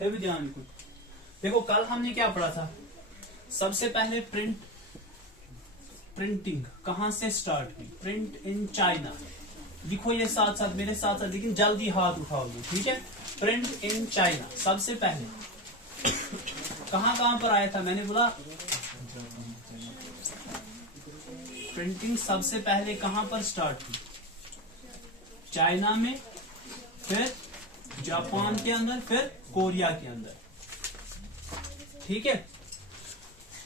है भी ध्यान कुछ। देखो कल हमने क्या पढ़ा था, सबसे पहले प्रिंटिंग कहां से स्टार्ट हुई, प्रिंट इन चाइना। लिखो ये साथ साथ मेरे साथ साथ, लेकिन जल्दी हाथ उठाओगे, ठीक है। प्रिंट इन चाइना सबसे पहले कहां पर आया था, मैंने बोला प्रिंटिंग सबसे पहले कहां पर स्टार्ट हुई, चाइना में, फिर जापान के अंदर, फिर कोरिया के अंदर, ठीक है।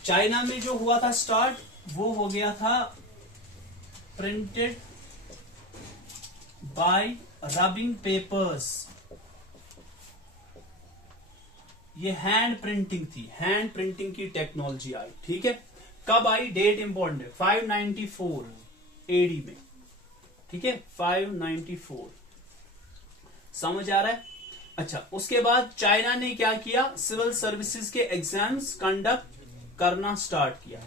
चाइना में जो हुआ था स्टार्ट, वो हो गया था प्रिंटेड बाय रबिंग पेपर्स। ये हैंड प्रिंटिंग थी, हैंड प्रिंटिंग की टेक्नोलॉजी आई, ठीक है। कब आई, डेट इंपॉर्टेंट है, 594 एडी में, ठीक है, 594। समझ आ रहा है। अच्छा, उसके बाद चाइना ने क्या किया, सिविल सर्विसेज के एग्जाम्स कंडक्ट करना स्टार्ट किया।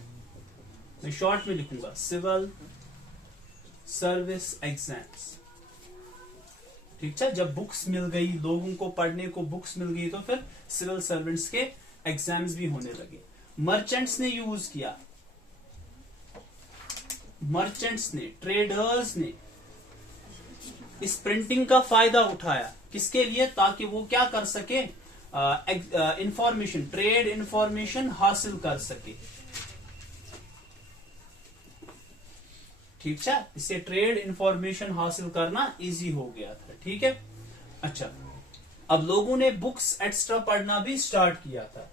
मैं शॉर्ट में लिखूंगा, सिविल सर्विस एग्जाम्स, ठीक है। जब बुक्स मिल गई लोगों को, पढ़ने को बुक्स मिल गई, तो फिर सिविल सर्वेंट्स के एग्जाम्स भी होने लगे। मर्चेंट्स ने यूज किया, मर्चेंट्स ने, ट्रेडर्स ने इस प्रिंटिंग का फायदा उठाया, किसके लिए, ताकि वो क्या कर सके, इंफॉर्मेशन, ट्रेड इंफॉर्मेशन हासिल कर सके, ठीक है। इससे ट्रेड इंफॉर्मेशन हासिल करना इजी हो गया था, ठीक है। अच्छा, अब लोगों ने बुक्स एक्स्ट्रा पढ़ना भी स्टार्ट किया था।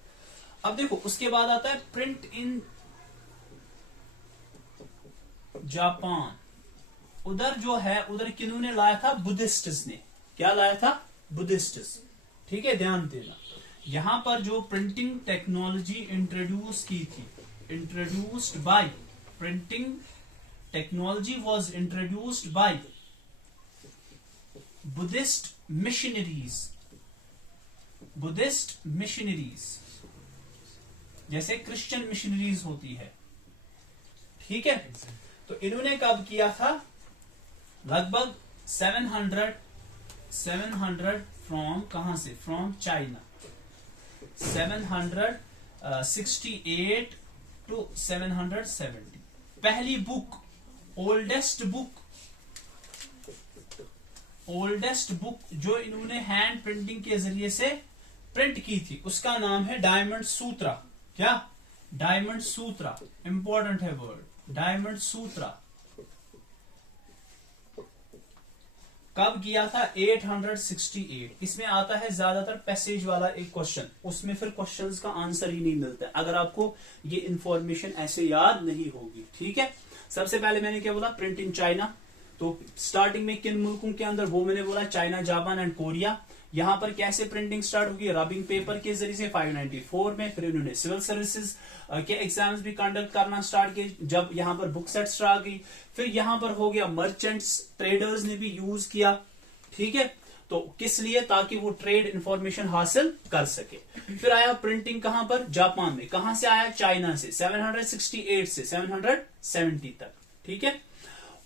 अब देखो उसके बाद आता है प्रिंट इन जापान। उधर जो है, उधर किन्होंने लाया था, बुद्धिस्ट्स ने। क्या लाया था, बुद्धिस्ट्स, ठीक है, ध्यान देना। यहां पर जो प्रिंटिंग टेक्नोलॉजी इंट्रोड्यूस की थी, introduced by, printing technology was introduced by Buddhist missionaries, Buddhist missionaries, जैसे क्रिश्चियन मिशनरीज होती है, ठीक है। तो इन्होंने कब किया था, लगभग 700 फ्रॉम, कहां से, फ्रॉम चाइना, 768 टू 770। पहली बुक, ओल्डेस्ट बुक जो इन्होंने हैंड प्रिंटिंग के जरिए से प्रिंट की थी, उसका नाम है डायमंड सूत्रा। क्या, डायमंड सूत्रा, इंपॉर्टेंट है वर्ड, डायमंड सूत्रा। कब किया था, 868। इसमें आता है ज्यादातर पैसेज वाला एक क्वेश्चन, उसमें फिर क्वेश्चंस का आंसर ही नहीं मिलता है अगर आपको ये इंफॉर्मेशन ऐसे याद नहीं होगी, ठीक है। सबसे पहले मैंने क्या बोला, प्रिंट इन चाइना। तो स्टार्टिंग में किन मुल्कों के अंदर, वो मैंने बोला चाइना, जापान एंड कोरिया। यहां पर कैसे प्रिंटिंग स्टार्ट होगी, रबिंग पेपर के जरिए से 594 में। फिर इन्होंने सिविल सर्विसेज के एग्जाम्स भी कंडक्ट करना स्टार्ट किए, जब यहां पर बुक सेट्स आ गई। फिर यहां पर हो गया मर्चेंट्स, ट्रेडर्स ने भी यूज किया, ठीक है। तो किस लिए, ताकि वो ट्रेड इंफॉर्मेशन हासिल कर सके। फिर आया प्रिंटिंग कहां पर, जापान में। कहां से आया, चाइना से, 768 से 770 तक, ठीक है।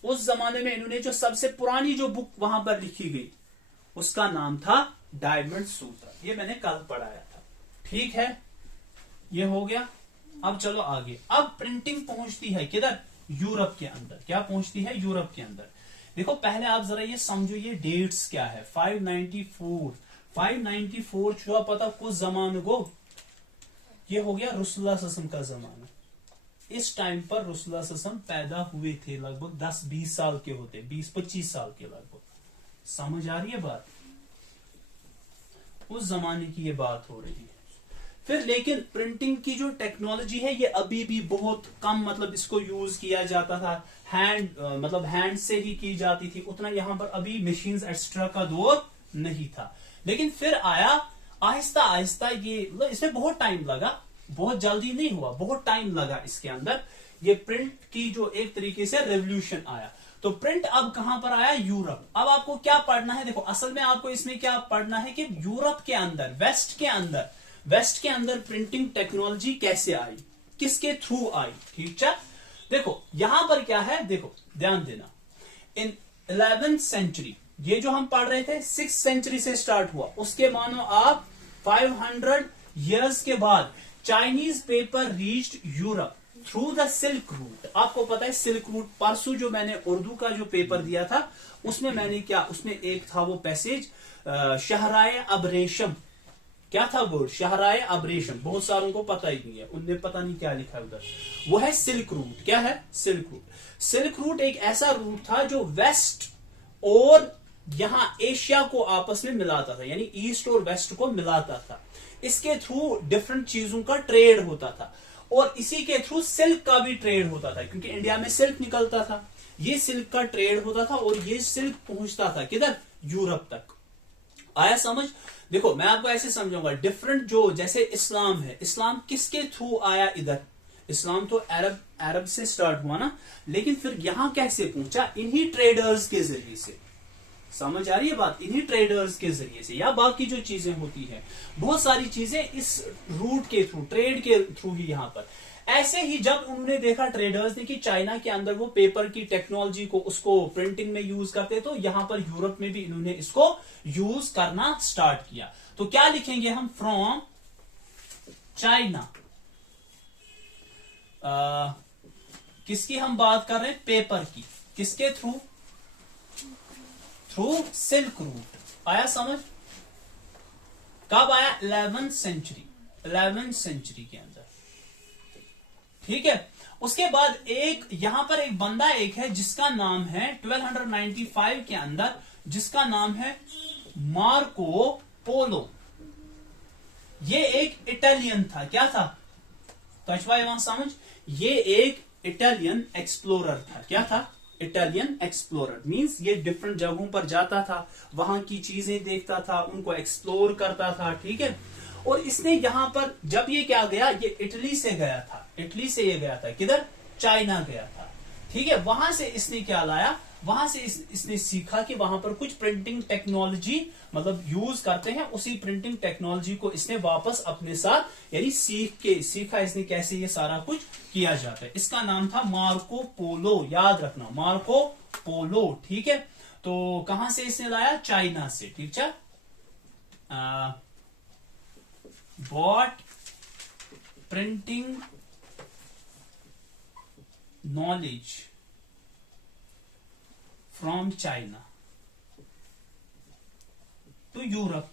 उस जमाने में इन्होंने जो सबसे पुरानी जो बुक वहां पर लिखी गई, उसका नाम था डायमंड सूत्र। ये मैंने कल पढ़ाया था, ठीक है। ये हो गया। अब चलो आगे। अब प्रिंटिंग पहुंचती है किधर, यूरोप के अंदर। क्या पहुंचती है, यूरोप के अंदर। देखो पहले आप जरा ये समझो, ये डेट्स क्या है। 594 छुआ पता कुछ जमाने को, ये हो गया रसूलुल्लाह सल्लल्लाहु अलैहि वसल्लम का जमाना। इस टाइम पर रसूलुल्लाह सल्लल्लाहु अलैहि वसल्लम पैदा हुए थे, लगभग 10-20 साल के होते, 20-25 साल के लगभग। समझ आ रही है बात, उस जमाने की ये बात हो रही है। फिर लेकिन प्रिंटिंग की जो टेक्नोलॉजी है, ये अभी भी बहुत कम, मतलब इसको यूज किया जाता था, मतलब हैंड से ही की जाती थी। उतना यहां पर अभी मशीन्स एक्स्ट्रा का दौर नहीं था। लेकिन फिर आया आहिस्ता आहिस्ता, ये इसमें बहुत टाइम लगा, बहुत जल्दी नहीं हुआ, बहुत टाइम लगा इसके अंदर। ये प्रिंट की जो एक तरीके से रेवोल्यूशन आया। तो प्रिंट अब कहां पर आया, यूरोप। अब आपको क्या पढ़ना है, देखो असल में आपको इसमें क्या पढ़ना है कि यूरोप के अंदर, वेस्ट के अंदर प्रिंटिंग टेक्नोलॉजी कैसे आई, किसके थ्रू आई, ठीक है। देखो यहां पर क्या है, देखो ध्यान देना। इन 11th सेंचुरी, ये जो हम पढ़ रहे थे 6th सेंचुरी से स्टार्ट हुआ, उसके मानो आप 500 years के बाद Chinese paper reached Europe through the silk route. आपको पता है सिल्क रूट, परसों जो मैंने उर्दू का जो पेपर दिया था उसमें मैंने क्या, उसमें एक था वो पैसेज शहराए अबरेशम, क्या था वर्ड, शहराए अबरेशम, बहुत सारों को पता ही नहीं है, उनने पता नहीं क्या लिखा है उधर, वो है सिल्क रूट। क्या है सिल्क रूट? सिल्क रूट एक ऐसा रूट था जो वेस्ट और यहां एशिया को आपस में मिलाता था, यानी ईस्ट और वेस्ट को मिलाता था। इसके थ्रू डिफरेंट चीजों का ट्रेड होता था और इसी के थ्रू सिल्क का भी ट्रेड होता था, क्योंकि इंडिया में सिल्क निकलता था, ये सिल्क का ट्रेड होता था और ये सिल्क पहुंचता था किधर, यूरोप तक। आया समझ? देखो मैं आपको ऐसे समझाऊंगा, डिफरेंट जो, जैसे इस्लाम है, इस्लाम किसके थ्रू आया इधर, इस्लाम तो अरब से स्टार्ट हुआ ना, लेकिन फिर यहां कैसे पहुंचा, इन्हीं ट्रेडर्स के जरिए से। समझ आ रही है बात? इन्हीं ट्रेडर्स के जरिए से, या बाकी जो चीजें होती है, बहुत सारी चीजें इस रूट के थ्रू, ट्रेड के थ्रू ही यहां पर। ऐसे ही जब उन्होंने देखा ट्रेडर्स ने कि चाइना के अंदर वो पेपर की टेक्नोलॉजी को, उसको प्रिंटिंग में यूज करते, तो यहां पर यूरोप में भी इन्होंने इसको यूज करना स्टार्ट किया। तो क्या लिखेंगे हम, फ्रॉम चाइना, किसकी हम बात कर रहे हैं, पेपर की, किसके थ्रू, थ्रू सिल्क रूट। आया समझ? कब आया, 11th सेंचुरी के अंदर, ठीक है। उसके बाद एक यहां पर एक बंदा एक है जिसका नाम है 1295 के अंदर, जिसका नाम है मार्को पोलो। ये एक इटालियन था, क्या था, तो वहां समझ, ये एक इटालियन एक्सप्लोरर था। क्या था, इटालियन एक्सप्लोरर। मींस ये डिफरेंट जगहों पर जाता था, वहां की चीजें देखता था, उनको एक्सप्लोर करता था, ठीक है। और इसने यहां पर जब ये क्या गया, ये इटली से गया था, इटली से ये गया था किधर, चाइना गया था, ठीक है। वहां से इसने क्या लाया, वहां से इसने सीखा कि वहां पर कुछ प्रिंटिंग टेक्नोलॉजी मतलब यूज करते हैं, उसी प्रिंटिंग टेक्नोलॉजी को इसने वापस अपने साथ, यानी सीखा इसने कैसे ये सारा कुछ किया जाता है। इसका नाम था मार्को पोलो, याद रखना, मार्को पोलो, ठीक है। तो कहां से इसने लाया, चाइना से, ठीक है। Bought printing knowledge from China to Europe.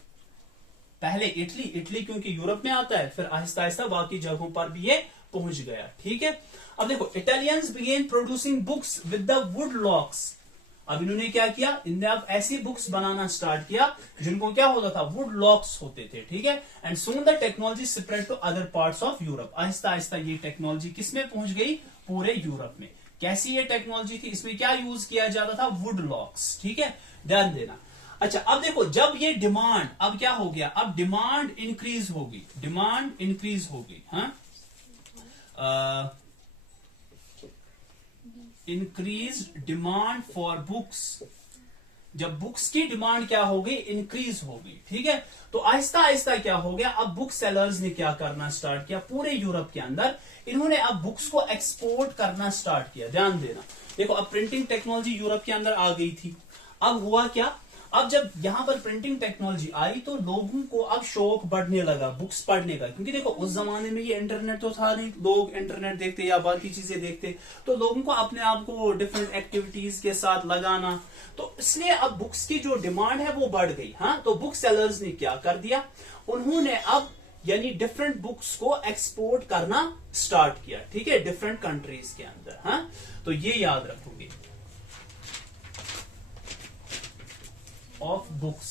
पहले इटली क्योंकि यूरोप में आता है, फिर आहिस्ता आहिस्ता बाकी जगहों पर भी ये पहुंच गया, ठीक है। अब देखो, Italians began producing books with the wood locks. अब इन्होंने क्या किया, इन्होंने अब ऐसी बुक्स बनाना स्टार्ट किया जिनको क्या होता था, वुड लॉक्स होते थे, ठीक है। And soon the technology spread to other parts of Europe. आहिस्ता आहिस्ता ये टेक्नोलॉजी किसमें पहुंच गई, पूरे यूरोप में। कैसी ये टेक्नोलॉजी थी, इसमें क्या यूज किया जाता था, वुड लॉक्स, ठीक है, ध्यान देना। अच्छा, अब देखो, जब ये डिमांड, अब क्या हो गया, अब डिमांड इंक्रीज होगी, डिमांड इंक्रीज होगी, हाँ, इंक्रीज डिमांड फॉर बुक्स। जब बुक्स की डिमांड क्या हो गई, इंक्रीज हो गई, ठीक है। तो आहिस्ता आहिस्ता क्या हो गया, अब बुक सेलर्स ने क्या करना स्टार्ट किया, पूरे यूरोप के अंदर इन्होंने अब बुक्स को एक्सपोर्ट करना स्टार्ट किया। ध्यान देना, देखो अब प्रिंटिंग टेक्नोलॉजी यूरोप के अंदर आ गई थी। अब हुआ क्या, अब जब यहां पर प्रिंटिंग टेक्नोलॉजी आई तो लोगों को अब शौक बढ़ने लगा बुक्स पढ़ने का, क्योंकि देखो उस जमाने में ये इंटरनेट तो था नहीं, लोग इंटरनेट देखते या बाकी चीजें देखते, तो लोगों को अपने आप को डिफरेंट एक्टिविटीज के साथ लगाना, तो इसलिए अब बुक्स की जो डिमांड है वो बढ़ गई। हाँ, तो बुक सेलर्स ने क्या कर दिया, उन्होंने अब यानी डिफरेंट बुक्स को एक्सपोर्ट करना स्टार्ट किया, ठीक है, डिफरेंट कंट्रीज के अंदर। हाँ, तो ये याद रखोगे, ऑफ बुक्स,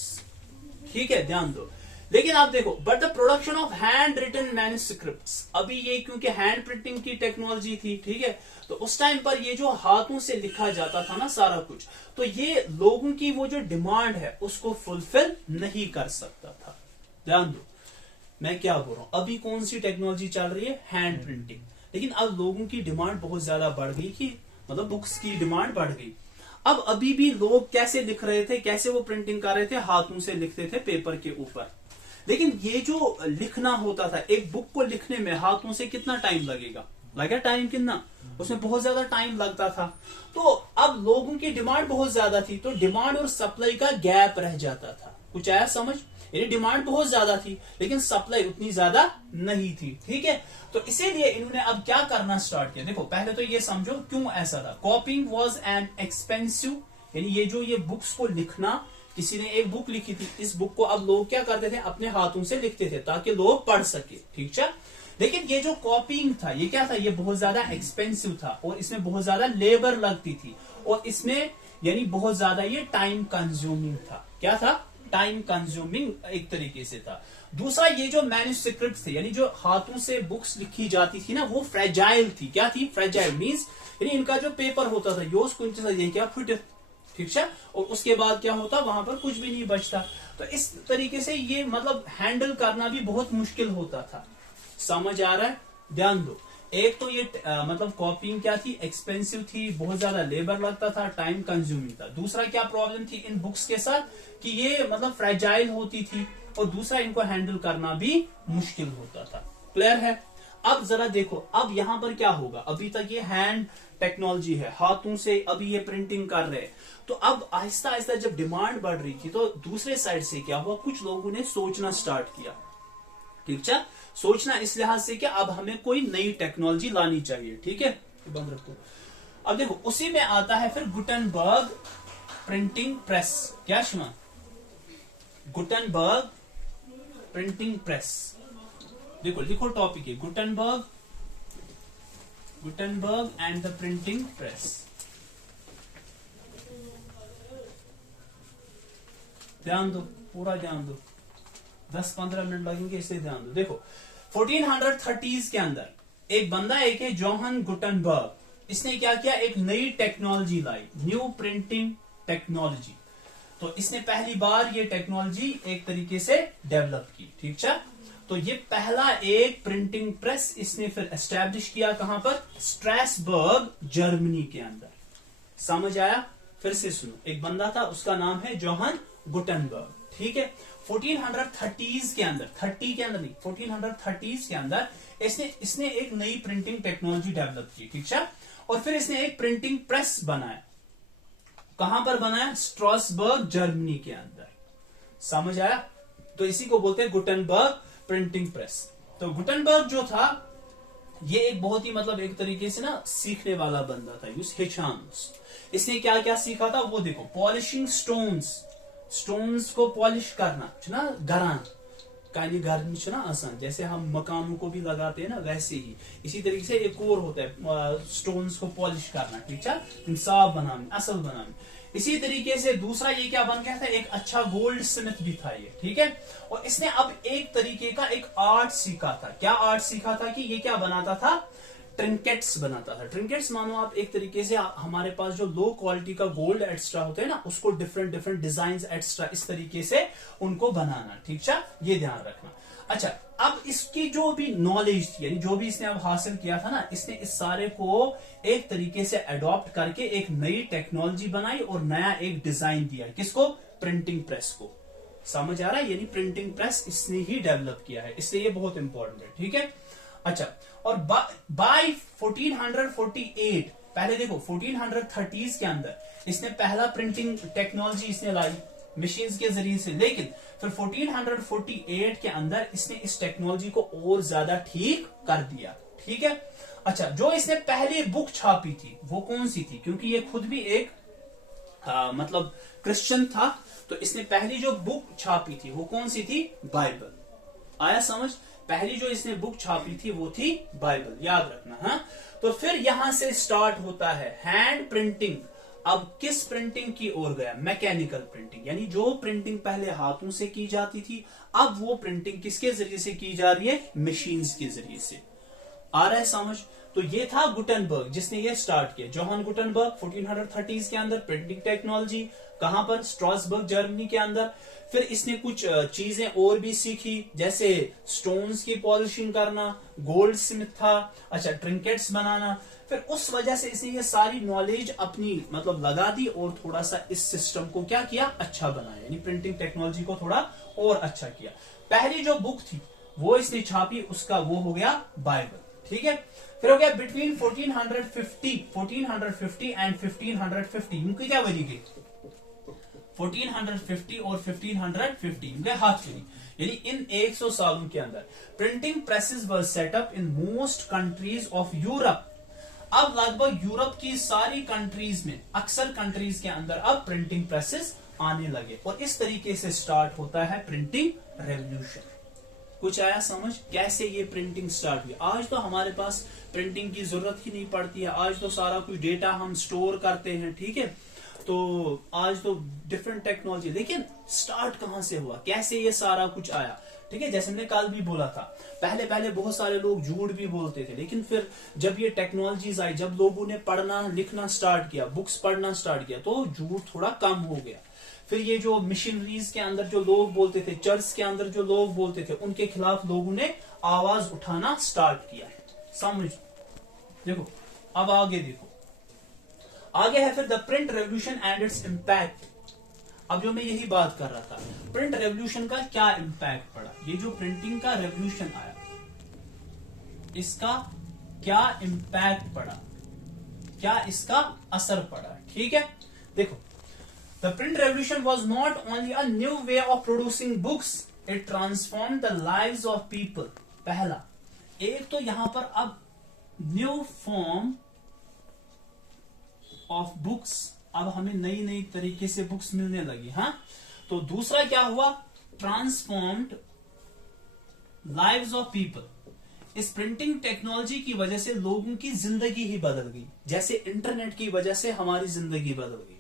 ठीक है, ध्यान दो। लेकिन आप देखो, but the production of hand written manuscripts, अभी ये क्योंकि हैंड प्रिंटिंग की टेक्नोलॉजी थी, ठीक है, तो उस टाइम पर ये जो हाथों से लिखा जाता था ना सारा कुछ, तो ये लोगों की वो जो डिमांड है उसको फुलफिल नहीं कर सकता था। ध्यान दो, मैं क्या बोल रहा हूं, अभी कौन सी टेक्नोलॉजी चल रही है, हैंड प्रिंटिंग, लेकिन अब लोगों की डिमांड बहुत ज्यादा बढ़ गई कि मतलब बुक्स की डिमांड बढ़ गई। अब अभी भी लोग कैसे लिख रहे थे, कैसे वो प्रिंटिंग कर रहे थे, हाथों से लिखते थे पेपर के ऊपर। लेकिन ये जो लिखना होता था, एक बुक को लिखने में हाथों से कितना टाइम लगेगा, लगा टाइम कितना, उसमें बहुत ज्यादा टाइम लगता था। तो अब लोगों की डिमांड बहुत ज्यादा थी, तो डिमांड और सप्लाई का गैप रह जाता था। कुछ आया समझ, यानी डिमांड बहुत ज्यादा थी लेकिन सप्लाई उतनी ज्यादा नहीं थी। ठीक है, तो इसीलिए इन्होंने अब क्या करना स्टार्ट किया। देखो पहले तो ये समझो क्यों ऐसा था। कॉपिंग वॉज एन एक्सपेंसिव, यानी ये बुक्स को लिखना, किसी ने एक बुक लिखी थी, इस बुक को अब लोग क्या करते थे, अपने हाथों से लिखते थे ताकि लोग पढ़ सके। ठीक है, लेकिन ये जो कॉपिंग था ये क्या था, ये बहुत ज्यादा एक्सपेंसिव था और इसमें बहुत ज्यादा लेबर लगती थी और इसमें यानी बहुत ज्यादा ये टाइम कंज्यूमिंग था। क्या था, टाइम कंज्यूमिंग एक तरीके से था। दूसरा, ये जो मैन्युस्क्रिप्ट थे यानी जो हाथों से बुक्स लिखी जाती थी ना, वो फ्रेजाइल थी। क्या थी, फ्रेजाइल मीन्स यानी इनका जो पेपर होता था योस कुछ क्या फुट, ठीक है, और उसके बाद क्या होता, वहां पर कुछ भी नहीं बचता। तो इस तरीके से ये मतलब हैंडल करना भी बहुत मुश्किल होता था। समझ आ रहा है, ध्यान दो। एक तो ये मतलब कॉपिंग क्या थी, एक्सपेंसिव थी, बहुत ज्यादा लेबर लगता था, टाइम कंज्यूमिंग था। दूसरा क्या प्रॉब्लम थी इन बुक्स के साथ कि ये मतलब फ्रेजाइल होती थी और दूसरा इनको हैंडल करना भी मुश्किल होता था। क्लियर है। अब जरा देखो, अब यहां पर क्या होगा, अभी तक ये हैंड टेक्नोलॉजी है, हाथों से अभी ये प्रिंटिंग कर रहे हैं। तो अब आहिस्ता आहिस्ता जब डिमांड बढ़ रही थी तो दूसरे साइड से क्या हुआ, कुछ लोगों ने सोचना स्टार्ट किया। ठीक है, सोचना इस लिहाज से कि अब हमें कोई नई टेक्नोलॉजी लानी चाहिए। ठीक है, बंद रखो। अब देखो उसी में आता है फिर गुटेनबर्ग प्रिंटिंग प्रेस। क्या शुमा, गुटेनबर्ग प्रिंटिंग प्रेस। देखो लिखो टॉपिक है Gutenberg and the printing press. ध्यान दो, पूरा ध्यान दो, 10-15 मिनट लगेंगे, इसे ध्यान दो। देखो 1430s के अंदर एक बंदा एक है जोहन गुटेनबर्ग, इसने क्या किया, एक नई टेक्नोलॉजी लाई, न्यू प्रिंटिंग टेक्नोलॉजी। तो इसने पहली बार ये टेक्नोलॉजी एक तरीके से डेवलप की। ठीक है, तो ये पहला एक प्रिंटिंग प्रेस इसने फिर एस्टैब्लिश किया, कहां पर, स्ट्रासबर्ग जर्मनी के अंदर। समझ आया, फिर से सुनो। एक बंदा था उसका नाम है जोहन गुटेनबर्ग। ठीक है, 1430s के अंदर, 30 के अंदर नहीं, 1430s के अंदर इसने एक नई प्रिंटिंग टेक्नोलॉजी डेवलप की। ठीक है, और फिर इसने एक प्रिंटिंग प्रेस बनाया। कहां पर बनाया, स्ट्रासबर्ग जर्मनी के अंदर। समझ आया, तो इसी को बोलते हैं गुटेनबर्ग प्रिंटिंग प्रेस। तो गुटेनबर्ग जो था ये एक बहुत ही मतलब एक तरीके से ना सीखने वाला बंदा था, यूज हिचांस। इसने क्या क्या सीखा था वो देखो, पॉलिशिंग स्टोन्स को पॉलिश करना ना, गरान काली गर्मी ना आसान, जैसे हम मकानों को भी लगाते हैं ना वैसे ही। इसी तरीके से एक और होता है स्टोन्स को पॉलिश करना। ठीक है, साफ बनाने, असल बनाने। इसी तरीके से दूसरा ये क्या बन गया था, एक अच्छा गोल्ड स्मिथ भी था ये। ठीक है, और इसने अब एक तरीके का एक आर्ट सीखा था। क्या आर्ट सीखा था कि ये क्या बनाता था, ट्रिंकेट्स बनाता था। ट्रिंकेट्स मानो आप एक तरीके से हमारे पास जो लो क्वालिटी का गोल्ड एक्स्ट्रा होता है ना, उसको डिफरेंट डिजाइन एक्स्ट्रा इस तरीके से उनको बनाना। ठीक है, ये ध्यान रखना। अच्छा, अब इसकी जो भी नॉलेज थी यानी जो भी इसने अब हासिल किया था ना, इसने इस सारे को एक तरीके से अडॉप्ट करके एक नई टेक्नोलॉजी बनाई और नया एक डिजाइन दिया। किसको, प्रिंटिंग प्रेस को। समझ आ रहा है, यानी प्रिंटिंग प्रेस इसने ही डेवलप किया है, इसलिए ये बहुत इंपॉर्टेंट है। ठीक है, अच्छा, और बाय 1448, पहले देखो 1430s के अंदर इसने पहला प्रिंटिंग टेक्नोलॉजी इसने लाई मशीन्स के जरिए से, लेकिन फिर 1448 के अंदर इसने इस टेक्नोलॉजी को और ज्यादा ठीक कर दिया। ठीक है, अच्छा, जो इसने पहली बुक छापी थी वो कौन सी थी, क्योंकि ये खुद भी एक मतलब क्रिश्चियन था, तो इसने पहली जो बुक छापी थी वो कौन सी थी, बाइबल। आया समझ, पहली जो इसने बुक छापी थी वो थी बाइबल, याद रखना। हाँ, तो फिर यहां से स्टार्ट होता है हैंड प्रिंटिंग। अब किस प्रिंटिंग की ओर गया, मैकेनिकल प्रिंटिंग, यानी जो प्रिंटिंग पहले हाथों से की जाती थी अब वो प्रिंटिंग किसके जरिए से की जा रही है, मशीन्स के जरिए से। आ रहा है समझ, तो ये था गुटेनबर्ग जिसने ये स्टार्ट किया, जोहन गुटेनबर्ग 1430s के अंदर प्रिंटिंग टेक्नोलॉजी, कहां पर, स्ट्रासबर्ग जर्मनी के अंदर। फिर इसने कुछ चीजें और भी सीखी, जैसे स्टोन्स की पॉलिशिंग करना, गोल्ड स्मिथ था, अच्छा, ट्रिंकेट्स बनाना। फिर उस वजह से इसने ये सारी नॉलेज अपनी मतलब लगा दी और थोड़ा सा इस सिस्टम को क्या किया, अच्छा बनाया, यानी प्रिंटिंग टेक्नोलॉजी को थोड़ा और अच्छा किया। पहली जो बुक थी वो इसने छापी, उसका वो हो गया बाइबल। ठीक है, फिर हो गया बिटवीन 1450 एंड 1550, इनकी क्या वजह की, 1450 और 1550 इनके हाथ चली, यानी इन 100 सालों के अंदर printing presses were set up in most countries of Europe. अब लगभग यूरोप की सारी कंट्रीज में, अक्सर कंट्रीज के अंदर अब प्रिंटिंग प्रेसेस आने लगे और इस तरीके से स्टार्ट होता है प्रिंटिंग रेवोल्यूशन। कुछ आया समझ कैसे ये प्रिंटिंग स्टार्ट हुई? आज तो हमारे पास प्रिंटिंग की जरूरत ही नहीं पड़ती है, आज तो सारा कुछ डेटा हम स्टोर करते हैं, ठीक है। तो आज तो डिफरेंट टेक्नोलॉजी, लेकिन स्टार्ट कहां से हुआ, कैसे ये सारा कुछ आया, ठीक है। जैसे हमने कल भी बोला था, पहले पहले बहुत सारे लोग झूठ भी बोलते थे, लेकिन फिर जब ये टेक्नोलॉजीज आई, जब लोगों ने पढ़ना लिखना स्टार्ट किया, बुक्स पढ़ना स्टार्ट किया, तो झूठ थोड़ा कम हो गया। फिर ये जो मिशनरीज के अंदर जो लोग बोलते थे, चर्च के अंदर जो लोग बोलते थे, उनके खिलाफ लोगों ने आवाज उठाना स्टार्ट किया है। समझ देखो, अब आगे देखो, आगे है फिर the print revolution and its impact. अब जो मैं यही बात कर रहा था, प्रिंट रेवोल्यूशन का क्या इम्पैक्ट पड़ा, ये जो प्रिंटिंग का रेवोल्यूशन आया, इसका क्या इम्पैक्ट पड़ा, क्या इसका असर पड़ा, ठीक है। देखो, the print revolution was not only a new way of producing books, it transformed the lives of people। पहला, एक तो यहां पर अब न्यू फॉर्म ऑफ बुक्स, अब हमें नई नई तरीके से बुक्स मिलने लगी, हाँ। तो दूसरा क्या हुआ, ट्रांसफॉर्म्ड लाइव्स ऑफ पीपल। इस प्रिंटिंग टेक्नोलॉजी की वजह से लोगों की जिंदगी ही बदल गई, जैसे इंटरनेट की वजह से हमारी जिंदगी बदल गई,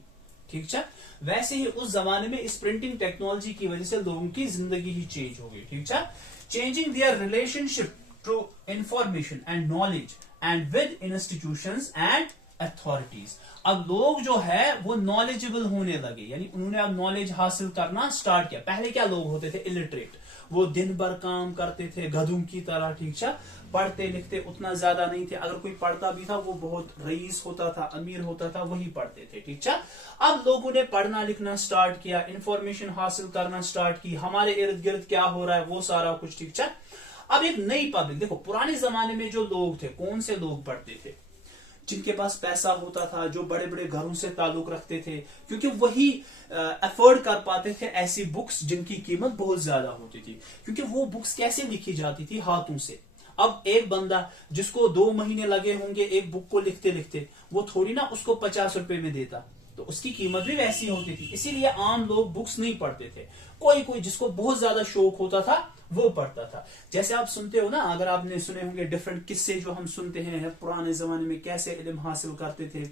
ठीक है। वैसे ही उस जमाने में इस प्रिंटिंग टेक्नोलॉजी की वजह से लोगों की जिंदगी ही चेंज हो गई, ठीक है। Changing their relationship to information and knowledge and with institutions and authorities. अब लोग जो है वो नॉलेजेबल होने लगे, यानी उन्होंने अब नॉलेज हासिल करना स्टार्ट किया। पहले क्या लोग होते थे, इलिटरेट, वो दिन भर काम करते थे गधों की तरह, ठीक है, पढ़ते लिखते उतना ज्यादा नहीं थे, अगर कोई पढ़ता भी था वो बहुत रईस होता था, अमीर होता था, वही पढ़ते थे, ठीक है। अब लोगों ने पढ़ना लिखना स्टार्ट किया, इंफॉर्मेशन हासिल करना स्टार्ट की, हमारे इर्द गिर्द क्या हो रहा है वो सारा कुछ, ठीक है। अब एक नई पब्लिक, देखो पुराने जमाने में जो लोग थे, कौन से लोग पढ़ते थे, जिनके पास पैसा होता था, जो बड़े बड़े घरों से ताल्लुक रखते थे, क्योंकि वही अफोर्ड कर पाते थे ऐसी बुक्स जिनकी कीमत बहुत ज्यादा होती थी, क्योंकि वो बुक्स कैसे लिखी जाती थी, हाथों से। अब एक बंदा जिसको 2 महीने लगे होंगे एक बुक को लिखते लिखते, वो थोड़ी ना उसको 50 रुपए में देता, तो उसकी कीमत भी वैसी होती थी। इसीलिए आम लोग बुक्स नहीं पढ़ते थे, कोई कोई जिसको बहुत ज्यादा शौक होता था वो पढ़ता था। जैसे आप सुनते हो ना, अगर आपने सुने होंगे डिफरेंट किस्से जो हम सुनते हैं, पुराने जमाने में कैसे इल्म हासिल करते थे,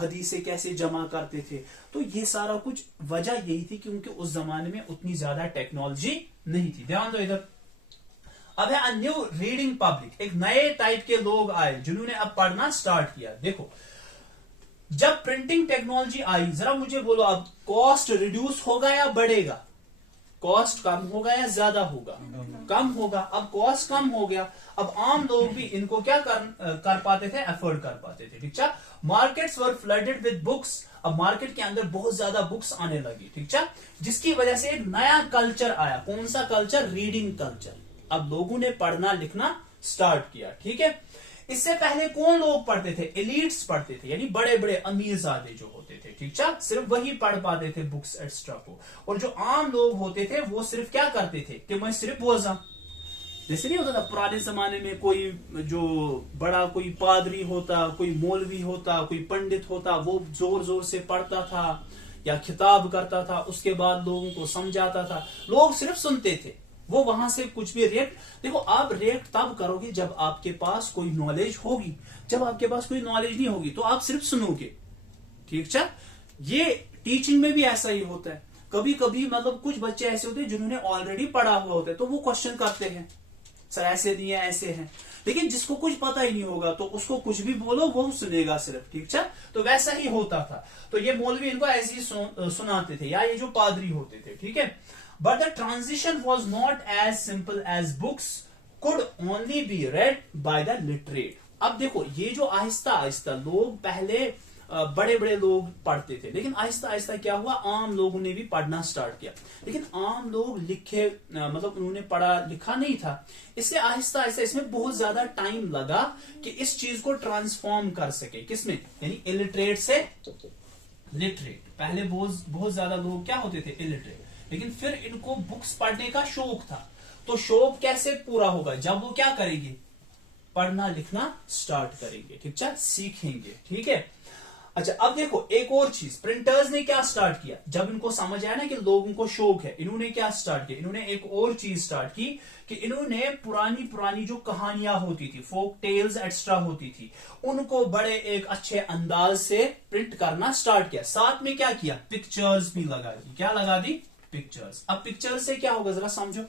हदीसें कैसे जमा करते थे, तो ये सारा कुछ वजह यही थी क्योंकि उस जमाने में उतनी ज्यादा टेक्नोलॉजी नहीं थी। ध्यान दो इधर, अब है अ न्यू रीडिंग पब्लिक, एक नए टाइप के लोग आए जिन्होंने अब पढ़ना स्टार्ट किया। देखो, जब प्रिंटिंग टेक्नोलॉजी आई, जरा मुझे बोलो, अब कॉस्ट रिड्यूस होगा या बढ़ेगा, कॉस्ट कम होगा या ज्यादा होगा, कम होगा। अब कॉस्ट कम हो गया, अब आम लोग भी इनको क्या कर पाते थे, अफोर्ड कर पाते थे, ठीक है। Markets were flooded with books, अब मार्केट के अंदर बहुत ज्यादा बुक्स आने लगी, ठीक है, जिसकी वजह से एक नया कल्चर आया। कौन सा कल्चर, रीडिंग कल्चर। अब लोगों ने पढ़ना लिखना स्टार्ट किया, ठीक है। इससे पहले कौन लोग पढ़ते थे, एलिट्स पढ़ते थे, यानी बड़े बड़े अमीरजादे जो होते थे, ठीक है, सिर्फ वही पढ़ पाते थे बुक्स एक्स्ट्रा को। और जो आम लोग होते थे वो सिर्फ क्या करते थे कि मैं सिर्फ बोझा, जैसे नहीं होता था पुराने जमाने में, कोई जो बड़ा कोई पादरी होता, कोई मौलवी होता, कोई पंडित होता, वो जोर जोर से पढ़ता था या खिताब करता था, उसके बाद लोगों को समझाता था, लोग सिर्फ सुनते थे, वो वहां से कुछ भी रिएक्ट। देखो, आप रिएक्ट तब करोगे जब आपके पास कोई नॉलेज होगी, जब आपके पास कोई नॉलेज नहीं होगी तो आप सिर्फ सुनोगे, ठीक है। ये टीचिंग में भी ऐसा ही होता है। कभी कभी मतलब कुछ बच्चे ऐसे होते हैं जिन्होंने ऑलरेडी पढ़ा हुआ होता है, तो वो क्वेश्चन करते हैं, सर ऐसे नहीं है ऐसे है, लेकिन जिसको कुछ पता ही नहीं होगा तो उसको कुछ भी बोलो वो सुनेगा सिर्फ, ठीक है। तो वैसा ही होता था। तो ये मौलवी इनको ऐसे ही सुनाते थे, या ये जो पादरी होते थे, ठीक है। But the transition was not as simple as books could only be read by the literate। अब देखो, ये जो आहिस्ता आहिस्ता लोग, पहले बड़े बड़े लोग पढ़ते थे, लेकिन आहिस्ता आहिस्ता क्या हुआ, आम लोगों ने भी पढ़ना स्टार्ट किया। लेकिन आम लोग लिखे मतलब उन्होंने पढ़ा लिखा नहीं था, इससे आहिस्ता आहिस्ता इसमें बहुत ज्यादा टाइम लगा कि इस चीज को ट्रांसफॉर्म कर सके, किसमें, यानी इलिटरेट से लिटरेट। पहले बहुत ज्यादा लोग क्या होते थे, इलिटरेट, लेकिन फिर इनको बुक्स पढ़ने का शौक था। तो शौक कैसे पूरा होगा, जब वो क्या करेंगे, पढ़ना लिखना स्टार्ट करेंगे, ठीक है, सीखेंगे, ठीक है। अच्छा अब देखो एक और चीज, प्रिंटर्स ने क्या स्टार्ट किया, जब इनको समझ आया ना कि लोगों को शौक है, इन्होंने क्या स्टार्ट किया, इन्होंने एक और चीज स्टार्ट की कि इन्होंने पुरानी पुरानी जो कहानियां होती थी, फोक टेल्स एक्स्ट्रा होती थी, उनको बड़े एक अच्छे अंदाज से प्रिंट करना स्टार्ट किया। साथ में क्या किया, पिक्चर्स भी लगा दी। क्या लगा दी, पिक्चर्स। अब पिक्चर्स से क्या होगा जरा समझो,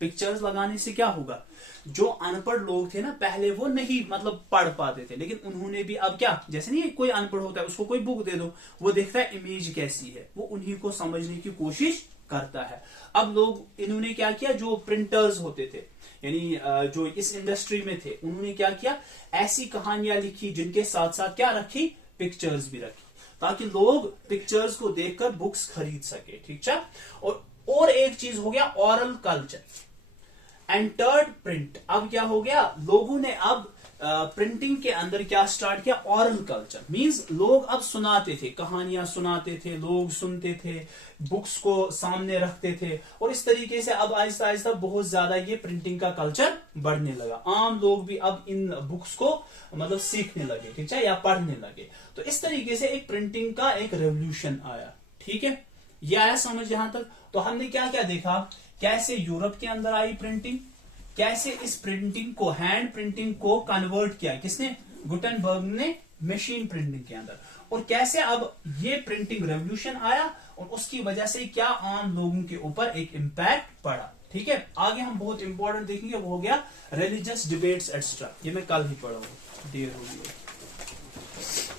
पिक्चर्स लगाने से क्या होगा, जो अनपढ़ लोग थे ना पहले, वो नहीं मतलब पढ़ पाते थे, लेकिन उन्होंने भी अब क्या, जैसे नहीं कोई अनपढ़ होता है उसको कोई बुक दे दो, वो देखता है इमेज कैसी है, वो उन्हीं को समझने की कोशिश करता है। अब लोग, इन्होंने क्या किया, जो प्रिंटर्स होते थे यानी जो इस इंडस्ट्री में थे, उन्होंने क्या किया, ऐसी कहानियां लिखी जिनके साथ साथ क्या रखी, पिक्चर्स भी रखी, ताकि लोग पिक्चर्स को देखकर बुक्स खरीद सके, ठीक है। और एक चीज हो गया ऑरल कल्चर, एंटर्ड प्रिंट। अब क्या हो गया, लोगों ने अब प्रिंटिंग के अंदर क्या स्टार्ट किया, ऑरल कल्चर। मींस लोग अब सुनाते थे, कहानियां सुनाते थे, लोग सुनते थे, बुक्स को सामने रखते थे, और इस तरीके से अब आहिस्ता आहिस्ता बहुत ज्यादा ये प्रिंटिंग का कल्चर बढ़ने लगा। आम लोग भी अब इन बुक्स को मतलब सीखने लगे, ठीक है, या पढ़ने लगे। तो इस तरीके से एक प्रिंटिंग का एक रेवोल्यूशन आया, ठीक है। ये आया समझ यहां तक। तो हमने क्या क्या देखा, कैसे यूरोप के अंदर आई प्रिंटिंग, कैसे इस प्रिंटिंग को, हैंड प्रिंटिंग को कन्वर्ट किया किसने, गुटेनबर्ग ने, मशीन प्रिंटिंग के अंदर, और कैसे अब ये प्रिंटिंग रेवोल्यूशन आया और उसकी वजह से क्या आम लोगों के ऊपर एक इंपैक्ट पड़ा, ठीक है। आगे हम बहुत इंपॉर्टेंट देखेंगे, वो हो गया रिलीजियस डिबेट्स एक्स्ट्रा, ये मैं कल ही पढ़ाऊंगा, देर हो गई।